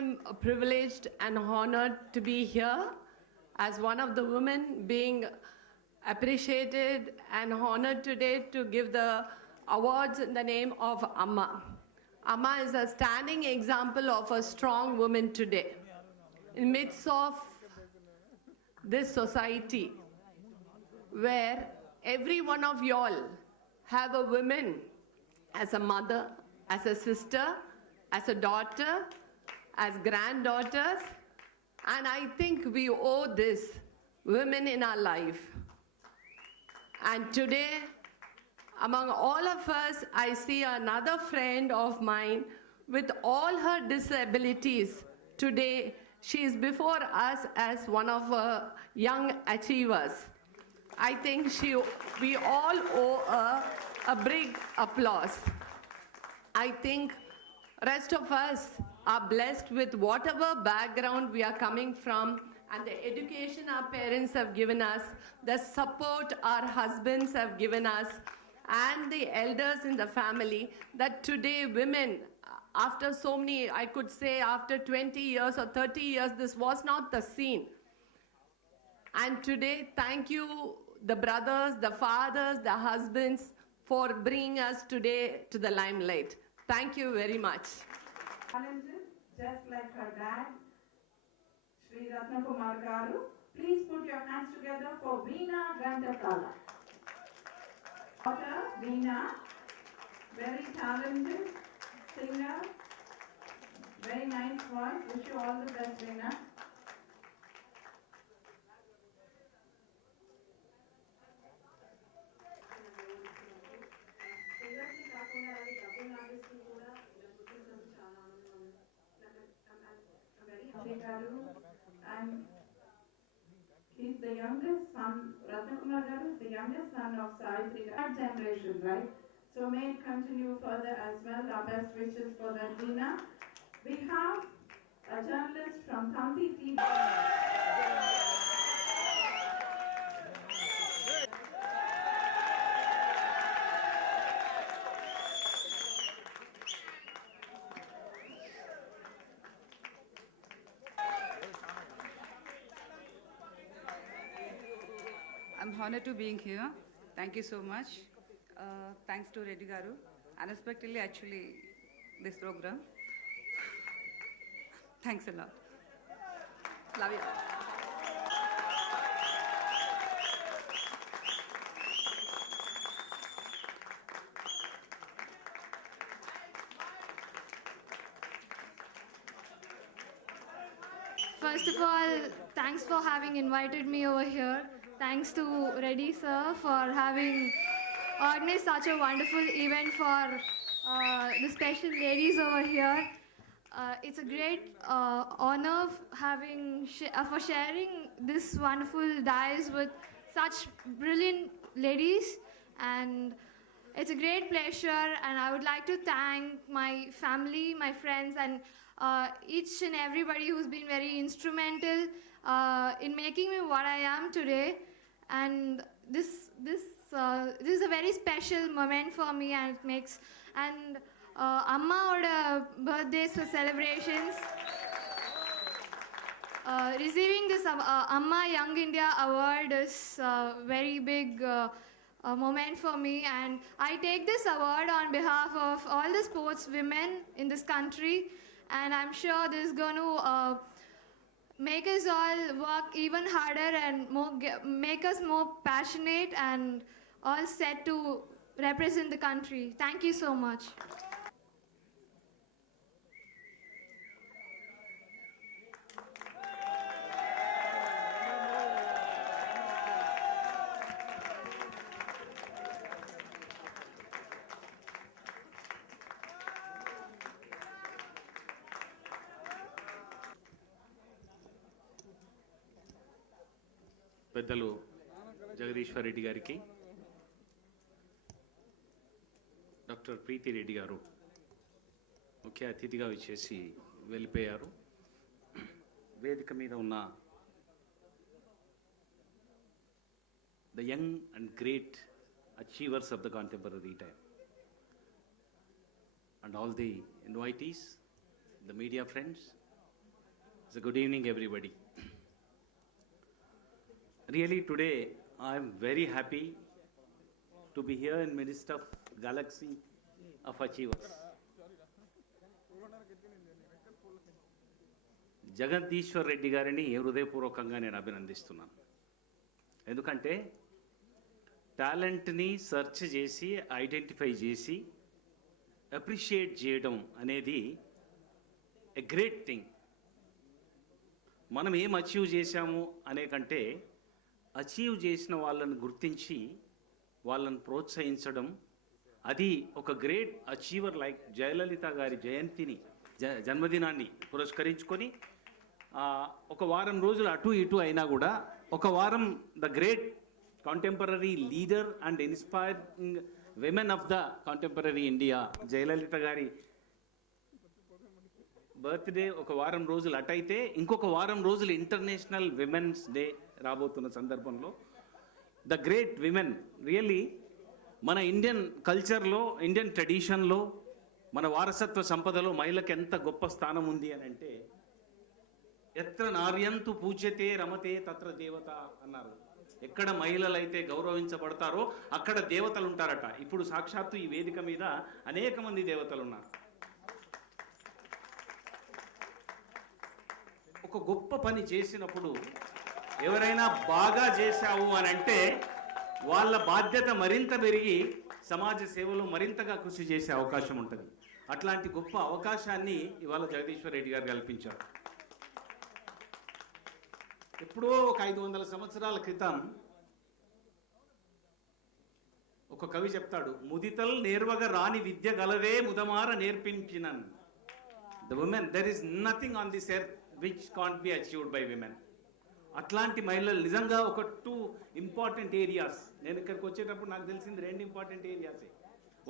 am privileged and honored to be here as one of the women being appreciated and honored today to give the awards in the name of Amma. Amma is a standing example of a strong woman today. In midst of this society where every one of y'all have a woman as a mother, as a sister, as a daughter, as granddaughters, and I think we owe this women in our life. And today, among all of us, I see another friend of mine with all her disabilities. Today, she is before us as one of our young achievers. I think we all owe her a big applause. I think rest of us are blessed with whatever background we are coming from and the education our parents have given us, the support our husbands have given us, and the elders in the family, that today women, after so many, I could say after 20 years or 30 years, this was not the scene. And today, thank you, the brothers, the fathers, the husbands, for bringing us today to the limelight. Thank you very much. Just like her dad, Sri Ratnakumar Garu. Please put your hands together for Veena Granthakala. Daughter Veena, very talented singer, very nice voice. Wish you all the best, Veena. And he's the youngest son, Ratnakumar Garu is the youngest son of Savitri, third generation, right? So may it continue further as well. Our best wishes for that, Veena. We have a journalist from Tanti TV. I'm honored to being here. Thank you so much. Thanks to Reddy Garu. Unexpectedly, actually, this program. Thanks a lot. Love you. First of all, thanks for having invited me over here. Thanks to Reddy sir for having organized such a wonderful event for the special ladies over here. It's a great honor for sharing this wonderful dais with such brilliant ladies, and it's a great pleasure, and I would like to thank my family, my friends, and each and everybody who's been very instrumental in making me what I am today. And this is a very special moment for me, and it makes Amma birthdays for celebrations. Receiving this Amma Young India Award is a very big moment for me, and I take this award on behalf of all the sports women in this country, and I'm sure this is going to make us all work even harder and make us more passionate and all set to represent the country. Thank you so much. పెద్దలు జగదీశ్వర్ రెడ్డి గారికి, డాక్టర్ ప్రీతి రెడ్డి గారు ముఖ్య అతిథిగా వచ్చేసి వెళ్ళిపోయారు. వేదిక మీద ఉన్న the young and great achievers of the contemporary time and all the invitees, the media friends, So good evening, everybody. Really, today I am very happy to be here in midst of galaxy of achievers. Jagadishwar రెడ్డి గారిని హృదయపూర్వకంగా నేను అభినందిస్తున్నాను. ఎందుకంటే టాలెంట్ని సెర్చ్ చేసి ఐడెంటిఫై చేసి అప్రిషియేట్ చేయడం అనేది ఎ గ్రేట్ థింగ్. మనం ఏం అచీవ్ చేశాము అనే కంటే అచీవ్ చేసిన వాళ్ళని గుర్తించి వాళ్ళని ప్రోత్సహించడం, అది ఒక గ్రేట్ అచీవర్ లైక్ జయలలిత గారి జయంతిని జన్మదినాన్ని పురస్కరించుకొని ఒక వారం రోజులు అటు ఇటు అయినా కూడా ఒక వారం the great contemporary leader and inspiring women of the contemporary India Jayalalithaa గారి బర్త్డే ఒక వారం రోజులు అటైతే ఇంకొక వారం రోజులు ఇంటర్నేషనల్ విమెన్స్ డే రాబోతున్న సందర్భంలో ద గ్రేట్ విమెన్ రియల్లీ మన ఇండియన్ కల్చర్లో, ఇండియన్ ట్రెడిషన్లో, మన వారసత్వ సంపదలో మహిళకి ఎంత గొప్ప స్థానం ఉంది అని అంటే, ఎత్ర నార్యంతు పూజ్యతే రమతే తత్ర దేవత అన్నారు. ఎక్కడ మహిళలైతే గౌరవించబడతారో అక్కడ దేవతలు ఉంటారట. ఇప్పుడు సాక్షాత్తు ఈ వేదిక మీద అనేక మంది దేవతలు ఉన్నారు. ఒక గొప్ప పని చేసినప్పుడు ఎవరైనా బాగా చేశావు అని అంటే వాళ్ళ బాధ్యత మరింత పెరిగి సమాజ సేవలో మరింతగా కృషి చేసే అవకాశం ఉంటుంది. అట్లాంటి గొప్ప అవకాశాన్ని ఇవాళ జగదీశ్వర్ రెడ్డి గారు కల్పించారు. ఎప్పుడో ఒక 500 సంవత్సరాల క్రితం ఒక కవి చెప్తాడు, ముదితల్ నేర్వగ రాని విద్య గలదే ముదమార నేర్పించినన్. The women, there is nothing on this earth which can't be achieved by women. అట్లాంటి మహిళలు నిజంగా ఒక 2 ఇంపార్టెంట్ ఏరియాస్, నేను ఇక్కడికి వచ్చేటప్పుడు నాకు తెలిసింది 2 ఇంపార్టెంట్ ఏరియాసే.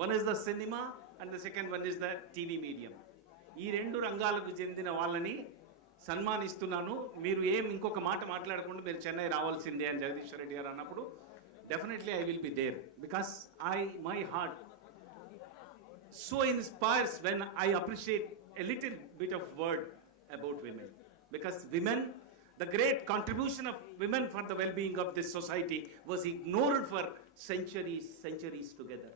One is the cinema and the second one is the TV medium. ఈ 2 రంగాలకు చెందిన వాళ్ళని సన్మానిస్తున్నాను. మీరు ఇంకొక మాట మాట్లాడకుండా మీరు చెన్నై రావాల్సిందే అని జగదీశ్వర్ రెడ్డి గారు అన్నప్పుడు definitely I will be there, because my heart so inspires when I appreciate a little bit of word about women. Because women, the great contribution of women for the well-being of this society was ignored for centuries together.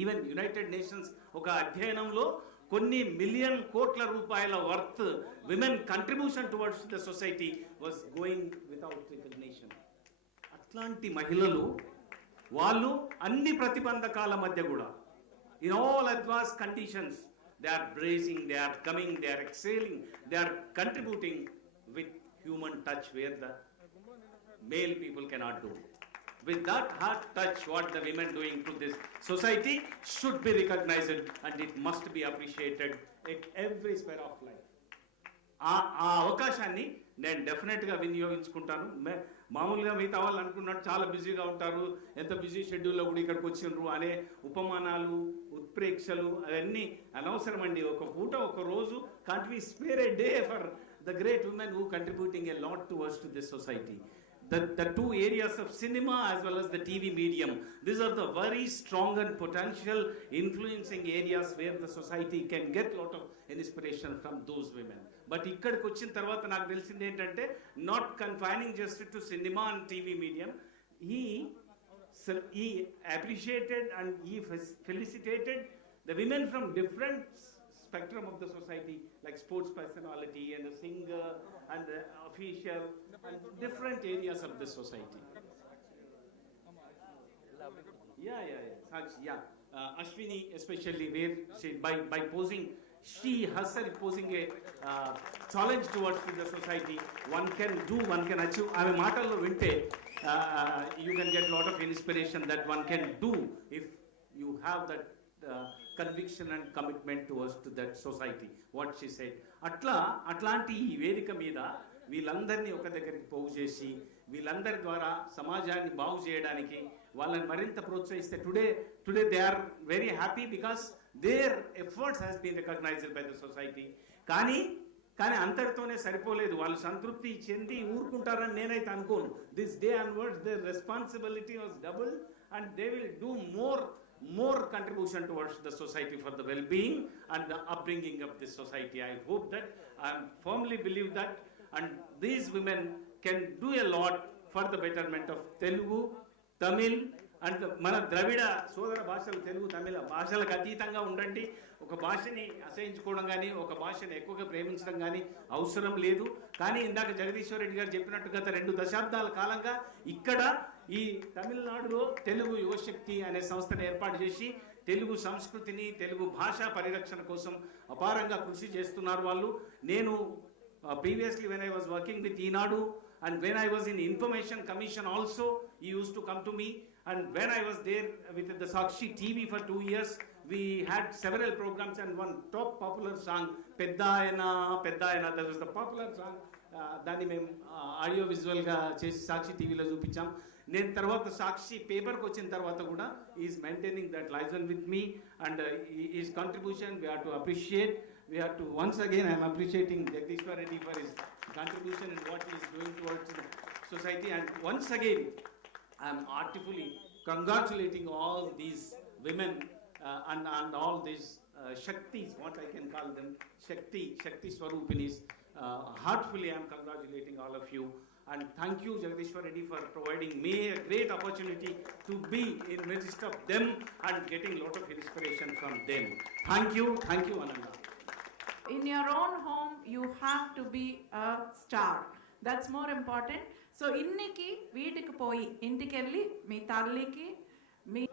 Even United Nations oka adhyayanamlo konni million kotla rupayala worth women contribution towards the society was going without recognition. Atlanti mahilalu vallu anni pratibandhakala madhya kuda in all adverse conditions they are bracing, they are coming, they are excelling, they are contributing with human touch where the male people cannot do. With that heart touch, what the women doing to this society should be recognized and it must be appreciated at every sphere of life. ఆ అవకాశాన్ని నేను డెఫినెట్గా వినియోగించుకుంటాను. మామూలుగా మిగతా వాళ్ళు అనుకున్నట్టు చాలా బిజీగా ఉంటారు, ఎంత బిజీ షెడ్యూల్లో కూడా ఇక్కడికి వచ్చిండ్రు అనే ఉపమానాలు, ఉత్ప్రేక్షలు అవన్నీ అనవసరం అండి. ఒక పూట ఒక రోజు can't we spare a day for the great women who contributing a lot towards to this society. The 2 areas of cinema as well as the TV medium, these are the very strong and potential influencing areas where the society can get lot of inspiration from those women. But ikkadiki vachin tarvata నాకు తెలిసింది ఏంటంటే, not confining just to cinema and TV medium, he appreciated and he felicitated the women from different spectrum of the society, like sports personality and the singer and the official and different areas of the society. Ashwini especially, where she by posing, she herself posing a challenge towards the society. One can do, one can achieve. Ame maatallo vinte you can get lot of inspiration that one can do if you have that conviction and commitment towards to that society, what she said. అట్లాంటి ఈ వేదిక మీద వీళ్ళందరినీ ఒక దగ్గరికి పోగు చేసి వీళ్ళందరి ద్వారా సమాజాన్ని బాగు చేయడానికి వాళ్ళని మరింత ప్రోత్సహిస్తే today they are very happy because their efforts has been recognised by the society. కానీ అంతటితోనే సరిపోలేదు, వాళ్ళు సంతృప్తి చెంది ఊరుకుంటారని నేనైతే అనుకోను. This day onwards their responsibility was double and they will do more contribution towards the society for the well-being and the upbringing of this society. I hope that I firmly believe that, and these women can do a lot for the betterment of Telugu, Tamil, and మన ద్రవిడ సోదర భాషలు తెలుగు తమిళ భాషలకు అతీతంగా ఉండండి. ఒక భాషని అసహించుకోవడం కానీ ఒక భాషని ఎక్కువగా ప్రేమించడం కానీ అవసరం లేదు. కానీ ఇందాక జగదీశ్వర్ రెడ్డి గారు చెప్పినట్టు గత 2 దశాబ్దాల కాలంగా ఇక్కడ ఈ తమిళనాడులో తెలుగు యువశక్తి అనే సంస్థను ఏర్పాటు చేసి తెలుగు సంస్కృతిని తెలుగు భాషా పరిరక్షణ కోసం అపారంగా కృషి చేస్తున్నారు వాళ్ళు. నేను previously when I was working with Eenadu and when I was in Information Commission also, he used to come to me, and when I was there with the Sakshi TV for 2 years, we had several programs, and one top popular song, Peddayana Peddayana, that was the popular song. దాన్ని మేము ఆడియో విజువల్గా చేసి సాక్షి టీవీలో చూపించాం. నేను తర్వాత సాక్షి పేపర్కి వచ్చిన తర్వాత కూడా is maintaining that liaison with me, and is contribution we have to appreciate. We have to, once again, I am appreciating Jagdishwar Reddy for his contribution and what he is doing towards the society. And once again, I am artfully congratulating all these women and all these Shaktis, what I can call them, Shakti Swarupinis. Heartfully, I am congratulating all of you. And thank you, Jagdishwar Reddy, for providing me a great opportunity to be in midst of them and getting a lot of inspiration from them. Thank you, Ananda. In your own home, you have to be a star. That's more important. So, inniki, veetiki poi, intiki elli, mee talliki, mee